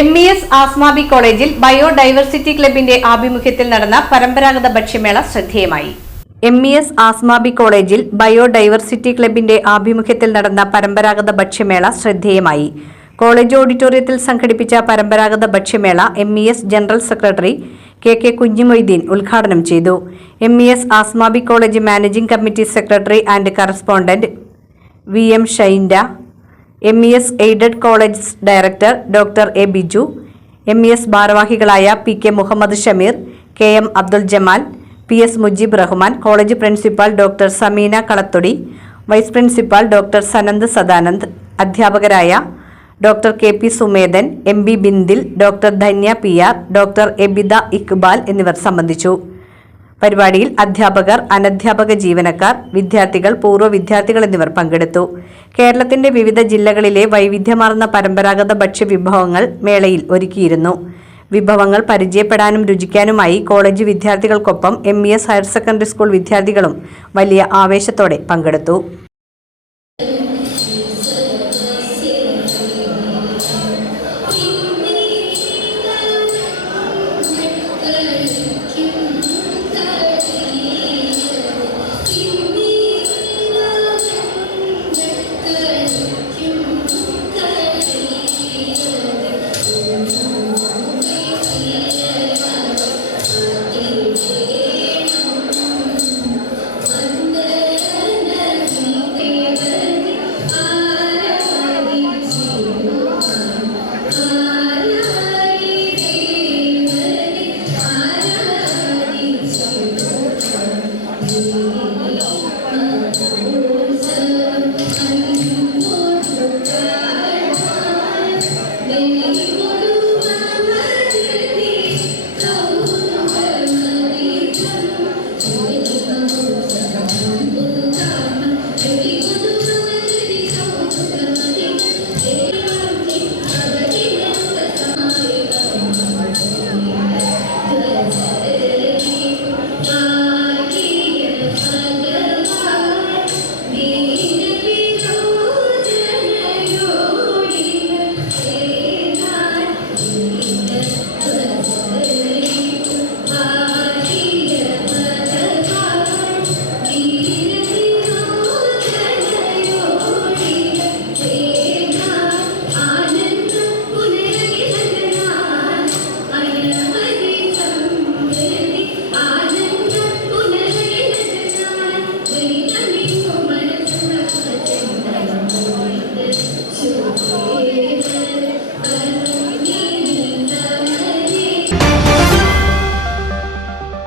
MES Asmabi കോളേജിൽ biodiversity ക്ലബിന്റെ ആഭിമുഖ്യത്തിൽ നടന്ന പരമ്പരാഗത ഭക്ഷ്യമേള ശ്രദ്ധേയമായി. MES ആസ്മാബി കോളേജിൽ ബയോഡൈവേഴ്സിറ്റി ക്ലബിന്റെ ആഭിമുഖ്യത്തിൽ നടന്ന പരമ്പരാഗത ഭക്ഷ്യമേള ശ്രദ്ധേയമായി. കോളേജ് ഓഡിറ്റോറിയത്തിൽ സംഘടിപ്പിച്ച പരമ്പരാഗത ഭക്ഷ്യമേള MES general secretary KK Kunhimoideen ഉദ്ഘാടനം ചെയ്തു. MES Asmabi college managing committee secretary and correspondent VM Shainda, MES aided college director doctor A Biju, MES ഭാരവാഹികളായ PK Muhammed Shameer, KM Abdul Jamal, PS Mujeeb Rahman, college principal doctor Sameena Kalathodi, vice principal doctor Sanand Sadanand, അധ്യാപകരായ doctor KP Sumedhan, MB Bindil, doctor Dhanya PR, doctor Abida Iqbal എന്നിവർ സംബന്ധിച്ചു. പരിപാടിയിൽ അധ്യാപകർ, അനധ്യാപക ജീവനക്കാർ, വിദ്യാർത്ഥികൾ, പൂർവ്വ വിദ്യാർത്ഥികൾ എന്നിവർ പങ്കെടുത്തു. കേരളത്തിന്റെ വിവിധ ജില്ലകളിലെ വൈവിധ്യമാർന്ന പരമ്പരാഗത ഭക്ഷ്യവിഭവങ്ങൾ മേളയിൽ ഒരുക്കിയിരുന്നു. വിഭവങ്ങൾ പരിചയപ്പെടാനും രുചിക്കാനുമായി കോളേജ് വിദ്യാർത്ഥികൾക്കൊപ്പം MES ഹയർ സെക്കൻഡറി സ്കൂൾ വിദ്യാർത്ഥികളും വലിയ ആവേശത്തോടെ പങ്കെടുത്തു.